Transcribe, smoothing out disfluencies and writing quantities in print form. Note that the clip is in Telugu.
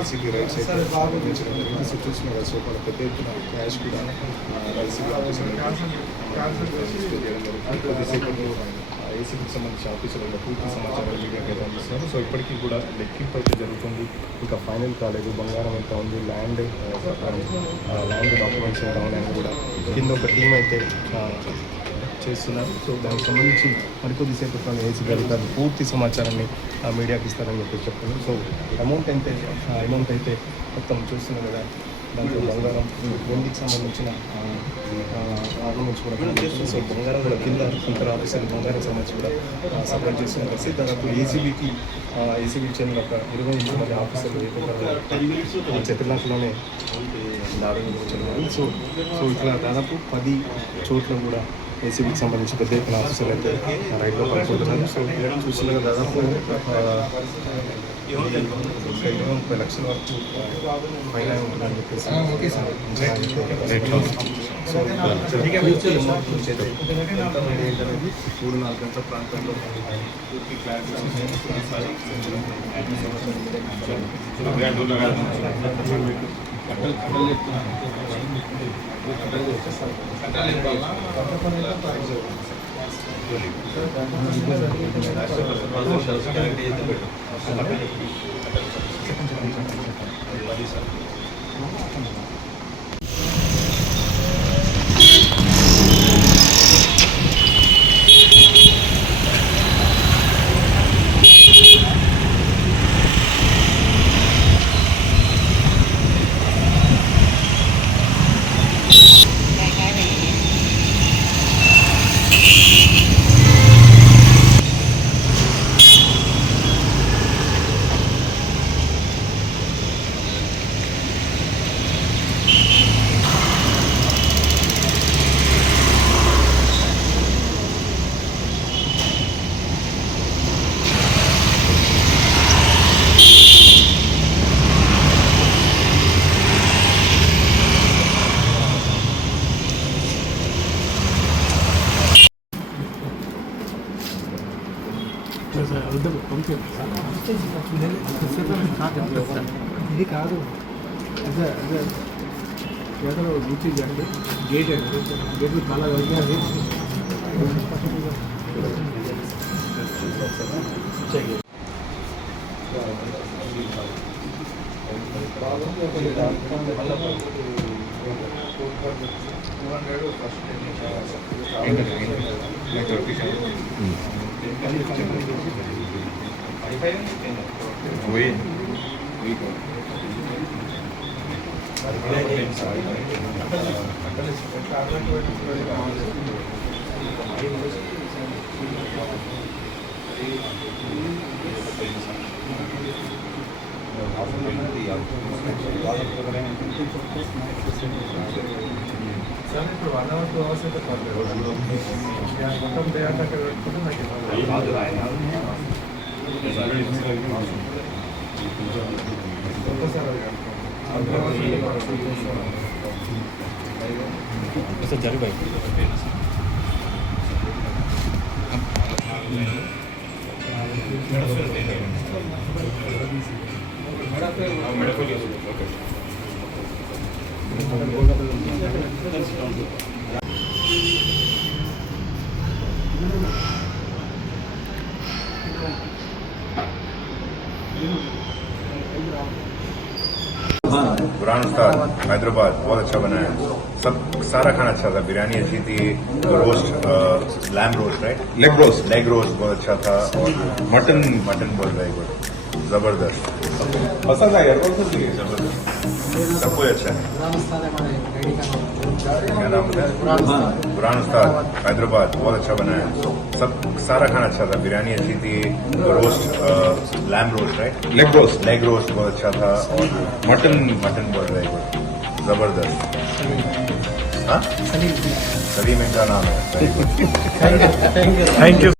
ఏసీబీ రైట్స్ అయితే నిర్వహించడం జరిగింది. సో చూస్తున్నాం కదా, సో మన పెద్ద ఎత్తున క్యాష్ కూడా ఏసీబీ ఆఫీసర్లు చేయడం జరుగుతుంది. కొద్దిసేపట్లో ఏసీబీకి సంబంధించిన ఆఫీసర్లు పూర్తి సమాచారం మీడియాకి అయితే అందిస్తున్నారు. సో ఇప్పటికీ కూడా లెక్కింపు అయితే జరుగుతుంది, ఇంకా ఫైనల్ కాలేదు. బంగారం ఎంత ఉంది, ల్యాండ్ డాక్యుమెంట్స్ ఎంత ఉన్నాయని కూడా కింద ఒక టీం అయితే చేస్తున్నారు. సో దానికి సంబంధించి మరికొద్దిసేపట్లో ఏసీబీ అధికారులు పూర్తి సమాచారాన్ని మీడియాకి ఇస్తారని చెప్తున్నారు. సో అమౌంట్ అయితే మొత్తం చూస్తున్నాం కదా, దాంట్లో బంగారం, వెండికి సంబంధించిన ఆర్నమెంట్స్ కూడా కనిపిస్తుంది. సో బంగారం కూడా కింద ఇతర ఆఫీసర్లు బంగారం సంబంధించి కూడా సప్లై చేస్తున్నారు. కలిసి దాదాపు ఏసీబీకి చెందిన ఒక 20 మంది ఆఫీసర్లు చిత్రనాథ్లోనే దాడి నిర్వహించారు. సో ఇట్లా దాదాపు 10 చోట్ల కూడా ఏసీబీకి సంబంధించి పెద్ద ఎత్తున ఆఫీసర్లు అయితే రైట్లో పడుకుంటున్నారు. సో చూస్తున్నారు దాదాపు 30 లక్షల వరకు పైన ఉంటుందని చెప్పేసి రేట్లో. సో ఏంటనేది 3-4 గంటల ప్రాంతంలో పూర్తి క్లారిటీ ఇది కాదు, అదే ఎక్కడో కూర్చుంది అండి. గేట్ అండి, గేట్ చాలా వెళ్ళాలి. సార్ ఇప్పుడు 1 hour 2 hours అయితే పర్లేదు. మొత్తం డే అంతా అక్కడ పెట్టుకుంటే నాకు సార్ జరిపాయి बुरान उस्ताद हैदराबाद बहुत अच्छा बनाया, सब सारा खाना अच्छा था. बिरयानी अच्छी थी, roast lamb roast right, leg roast बहुत अच्छा था, और मटन बहुत वेरी गुड, जबरदस्त मसाला यार, जबरदस्त सब कुछ अच्छा है. क्या नाम है? बुरान उस्ताद हैदराबाद बहुत अच्छा बनाया, सब सारा खाना अच्छा था. बिरयानी अच्छी थी, roast lamb roast right, leg roast बहुत अच्छा था, और मटन बहुत वेरी गुड, जबरदस्त. हाँ, सलीम इनका नाम है. Thank you.